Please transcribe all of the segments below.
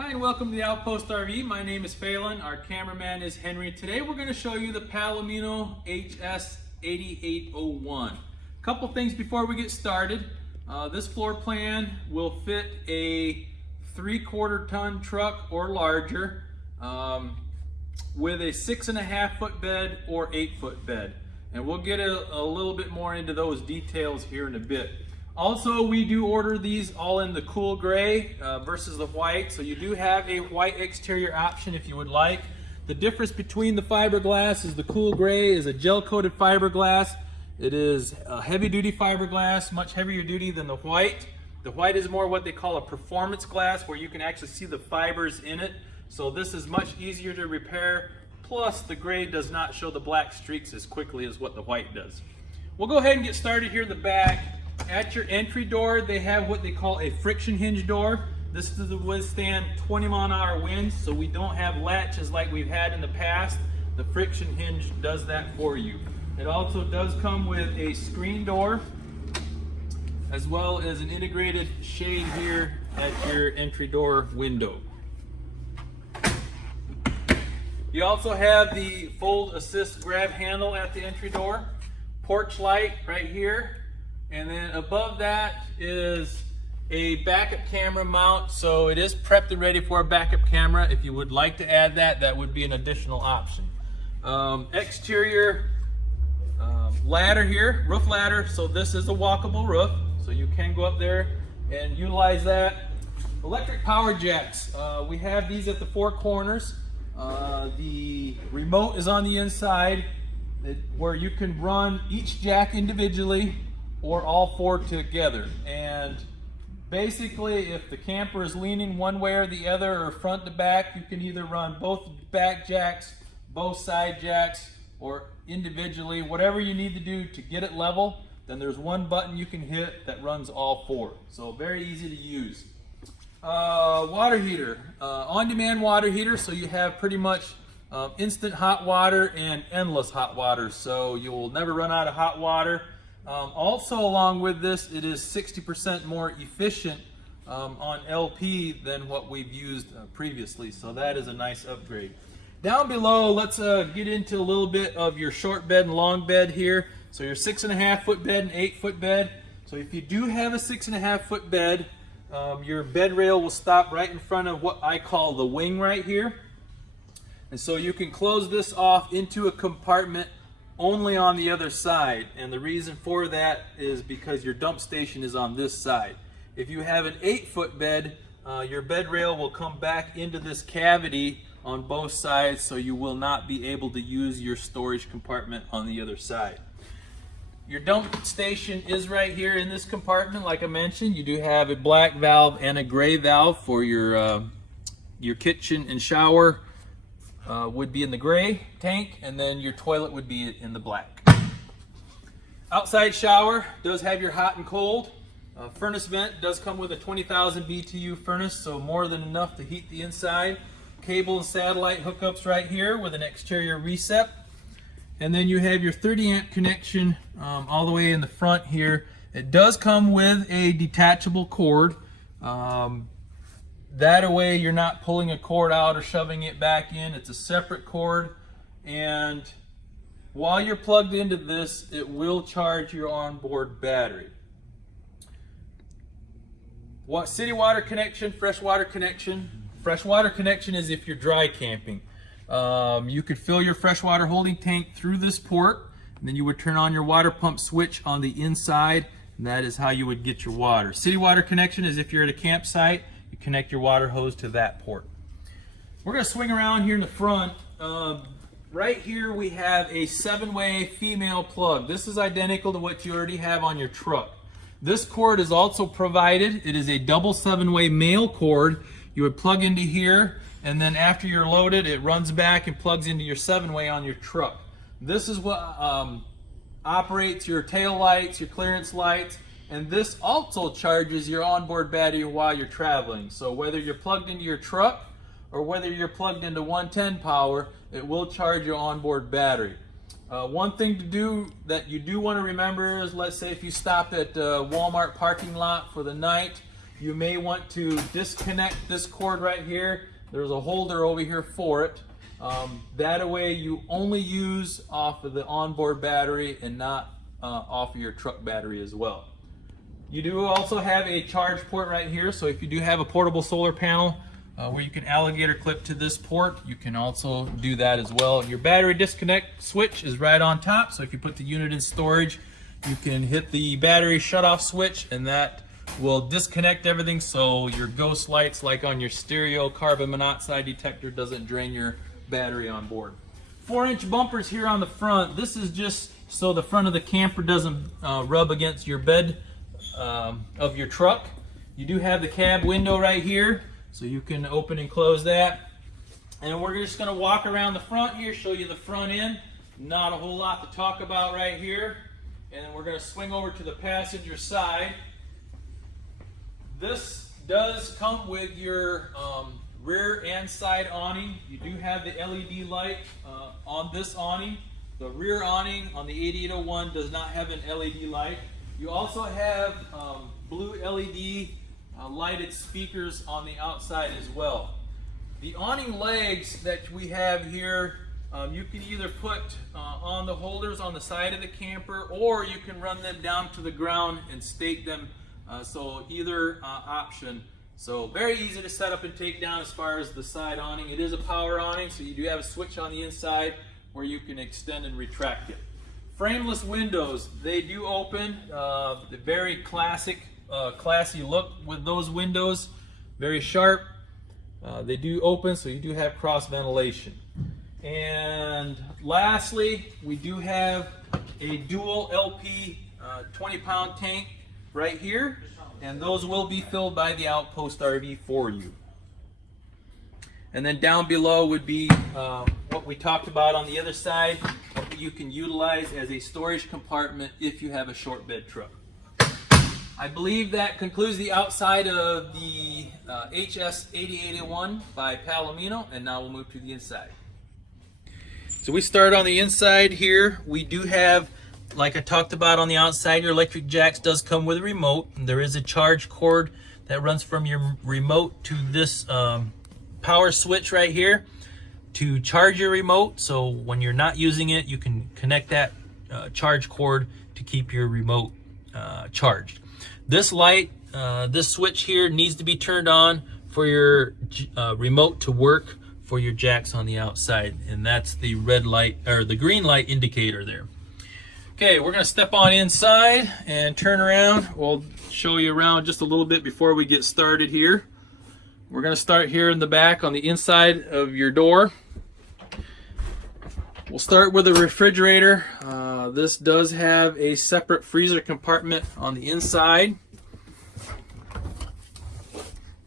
Hi and welcome to the Outpost RV. My name is Phelan. Our cameraman is Henry. Today we're going to show you the Palomino HS8801. A couple things before we get started. This floor plan will fit a 3/4 ton truck or larger with a 6.5 foot bed or 8 foot bed. And we'll get a little bit more into those details here in a bit. Also, we do order these all in the cool gray versus the white, so you do have a white exterior option if you would like. The difference between the fiberglass is the cool gray is a gel-coated fiberglass. It is a heavy-duty fiberglass, much heavier duty than the white. The white is more what they call a performance glass, where you can actually see the fibers in it. So this is much easier to repair, plus the gray does not show the black streaks as quickly as what the white does. We'll go ahead and get started here in the back. At your entry door, they have what they call a friction hinge door. This is to withstand 20-mile-an-hour winds, so we don't have latches like we've had in the past. The friction hinge does that for you. It also does come with a screen door, as well as an integrated shade here at your entry door window. You also have the fold assist grab handle at the entry door, porch light right here. And then above that is a backup camera mount, so it is prepped and ready for a backup camera. If you would like to add that, that would be an additional option. Exterior ladder here, roof ladder, so this is a walkable roof, so you can go up there and utilize that. Electric power jacks, we have these at the four corners. The remote is on the inside where you can run each jack individually or all four together. And basically, if the camper is leaning one way or the other or front to back, you can either run both back jacks, both side jacks, or individually, whatever you need to do to get it level. Then there's one button you can hit that runs all four. So very easy to use. Water heater, on-demand water heater, so you have pretty much instant hot water and endless hot water, so you will never run out of hot water. Also, along with this, it is 60% more efficient on LP than what we've used previously, so that is a nice upgrade. Down below, let's get into a little bit of your short bed and long bed here. So your 6.5 foot bed and 8 foot bed. So if you do have a 6.5 foot bed, your bed rail will stop right in front of what I call the wing right here. And so you can close this off into a compartment only on the other side, and the reason for that is because your dump station is on this side. If you have an 8 foot bed, your bed rail will come back into this cavity on both sides, so you will not be able to use your storage compartment on the other side. Your dump station is right here in this compartment. Like I mentioned, you do have a black valve and a gray valve for your kitchen and shower. Would be in the gray tank, and then your toilet would be in the black. Outside shower does have your hot and cold. Furnace vent does come with a 20,000 BTU furnace, so more than enough to heat the inside. Cable and satellite hookups right here with an exterior recep. And then you have your 30 amp connection all the way in the front here. It does come with a detachable cord. That way you're not pulling a cord out or shoving it back in. It's a separate cord, and while you're plugged into this, it will charge your onboard battery. City water connection, freshwater connection. Freshwater connection is if you're dry camping. You could fill your freshwater holding tank through this port, and then you would turn on your water pump switch on the inside, and that is how you would get your water. City water connection is if you're at a campsite. You connect your water hose to that port. We're going to swing around here in the front. Right here we have a 7-way female plug. This is identical to what you already have on your truck. This cord is also provided. It is a double 7-way male cord. You would plug into here, and then after you're loaded, it runs back and plugs into your 7-way on your truck. This is what operates your tail lights, your clearance lights, and this also charges your onboard battery while you're traveling. So whether you're plugged into your truck or whether you're plugged into 110 power, it will charge your onboard battery. One thing to do that you do want to remember is, let's say if you stop at Walmart parking lot for the night, you may want to disconnect this cord right here. There's a holder over here for it. That way you only use off of the onboard battery and not off of your truck battery as well. You do also have a charge port right here, so if you do have a portable solar panel where you can alligator clip to this port, you can also do that as well. Your battery disconnect switch is right on top, so if you put the unit in storage, you can hit the battery shut-off switch and that will disconnect everything so your ghost lights, like on your stereo carbon monoxide detector, doesn't drain your battery on board. 4-inch bumpers here on the front. This is just so the front of the camper doesn't rub against your bed of your truck. You do have the cab window right here, so you can open and close that. And we're just going to walk around the front here, show you the front end. Not a whole lot to talk about right here. And then we're going to swing over to the passenger side. This does come with your rear and side awning. You do have the LED light on this awning. The rear awning on the 8801 does not have an LED light. You also have blue LED lighted speakers on the outside as well. The awning legs that we have here, you can either put on the holders on the side of the camper, or you can run them down to the ground and stake them. So either option. So very easy to set up and take down as far as the side awning. It is a power awning, so you do have a switch on the inside where you can extend and retract it. Frameless windows, they do open. The very classic, classy look with those windows. Very sharp. They do open, so you do have cross ventilation. And lastly, we do have a dual LP 20-pound tank right here, and those will be filled by the Outpost RV for you. And then down below would be what we talked about on the other side, what you can utilize as a storage compartment if you have a short bed truck. I believe that concludes the outside of the HS8801 by Palomino, and now we'll move to the inside. So we start on the inside here. We do have, like I talked about on the outside, your electric jacks does come with a remote. There is a charge cord that runs from your remote to this power switch right here to charge your remote. So when you're not using it, you can connect that charge cord to keep your remote charged. This light, this switch here needs to be turned on for your remote to work for your jacks on the outside, and that's the red light or the green light indicator there. Okay, we're going to step on inside and turn around. We'll show you around just a little bit before we get started here. We're going to start here in the back on the inside of your door. We'll start with the refrigerator. This does have a separate freezer compartment on the inside.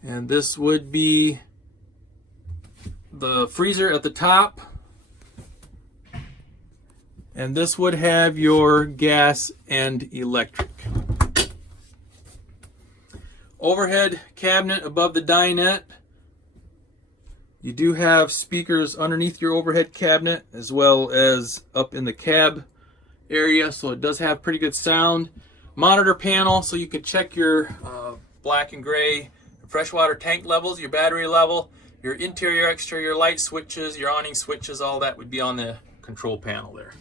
And this would be the freezer at the top. And this would have your gas and electric. Overhead cabinet above the dinette. You do have speakers underneath your overhead cabinet as well as up in the cab area, so it does have pretty good sound. Monitor panel, so you can check your black and gray freshwater tank levels, your battery level, your interior, exterior light switches, your awning switches, all that would be on the control panel there.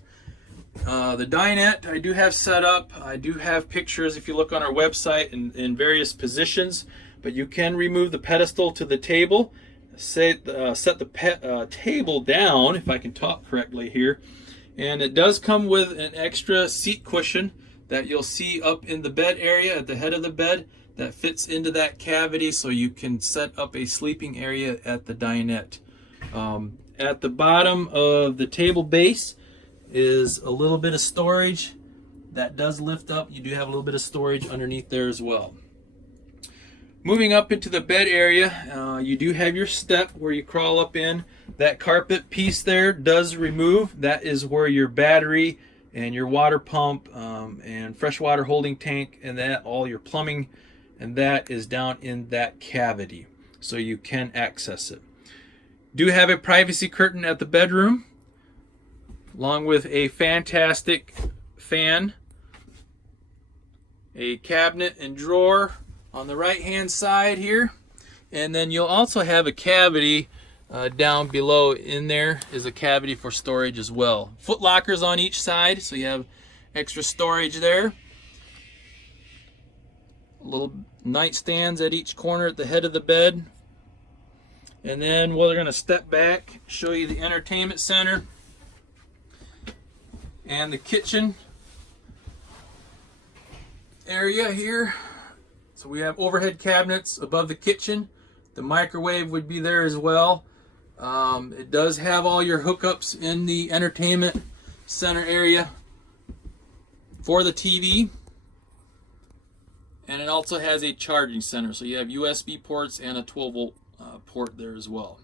The dinette I do have set up. I do have pictures if you look on our website in various positions, but you can remove the pedestal to the table, set the table down, if I can talk correctly here, and it does come with an extra seat cushion that you'll see up in the bed area at the head of the bed that fits into that cavity, so you can set up a sleeping area at the dinette. At the bottom of the table base is a little bit of storage that does lift up. You do have a little bit of storage underneath there as well. Moving up into the bed area, you do have your step where you crawl up in. That carpet piece there does remove. That is where your battery and your water pump and freshwater holding tank and that, all your plumbing, and that is down in that cavity, so you can access it. Do have a privacy curtain at the bedroom, along with a fantastic fan, a cabinet and drawer on the right hand side here. And then you'll also have a cavity down below. In there is a cavity for storage as well. Foot lockers on each side, so you have extra storage there. Little nightstands at each corner at the head of the bed. And then we're going to step back, show you the entertainment center and the kitchen area here. So we have overhead cabinets above the kitchen. The microwave would be there as well. It does have all your hookups in the entertainment center area for the TV. And it also has a charging center. So you have USB ports and a 12 volt port there as well.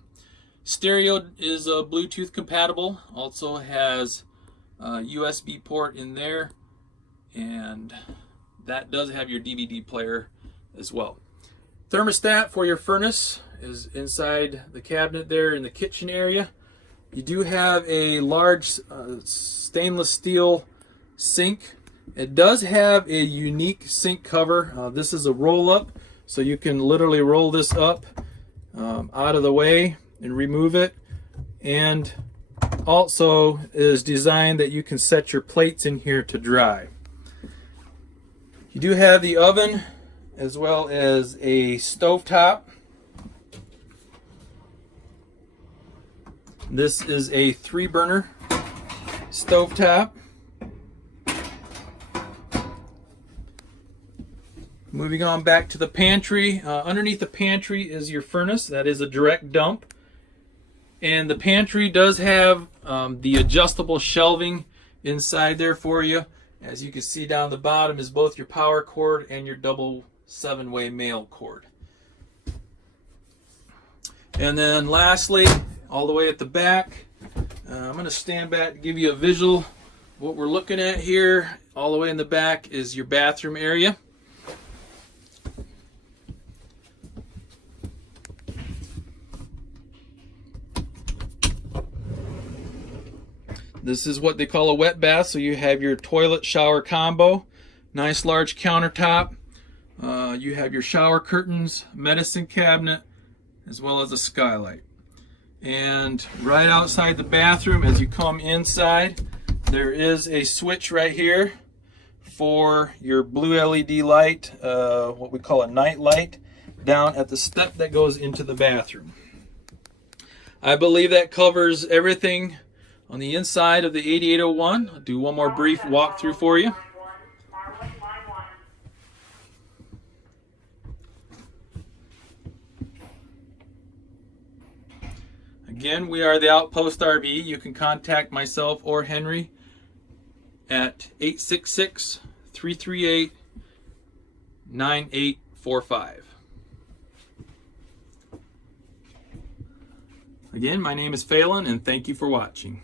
Stereo is Bluetooth compatible. Also has a USB port in there. And that does have your DVD player as well. Thermostat for your furnace is inside the cabinet there in the kitchen area. You do have a large stainless steel sink. It does have a unique sink cover. This is a roll up, so you can literally roll this up out of the way and remove it. And also is designed that you can set your plates in here to dry. You do have the oven as well as a stovetop. This is a 3-burner stovetop. Moving on back to the pantry. Underneath the pantry is your furnace. That is a direct dump. And the pantry does have the adjustable shelving inside there for you. As you can see down the bottom is both your power cord and your double 7-way male cord. And then lastly, all the way at the back, I'm going to stand back to give you a visual. What we're looking at here, all the way in the back, is your bathroom area. This is what they call a wet bath, so you have your toilet shower combo, nice large countertop. You have your shower curtains, medicine cabinet, as well as a skylight. And right outside the bathroom, as you come inside, there is a switch right here for your blue LED light, what we call a night light, down at the step that goes into the bathroom. I believe that covers everything on the inside of the 8801. I'll do one more brief walkthrough for you. Again, we are the Outpost RV. You can contact myself or Henry at 866-338-9845. Again, my name is Phelan, and thank you for watching.